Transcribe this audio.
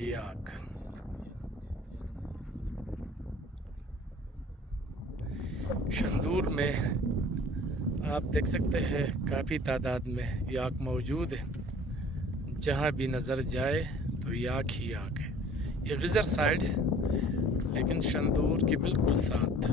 याक। शंदूर में आप देख सकते हैं काफ़ी तादाद में याक मौजूद है। जहाँ भी नज़र जाए तो याक ही याक है। ये गिज़र साइड है लेकिन शंदूर के बिल्कुल साथ।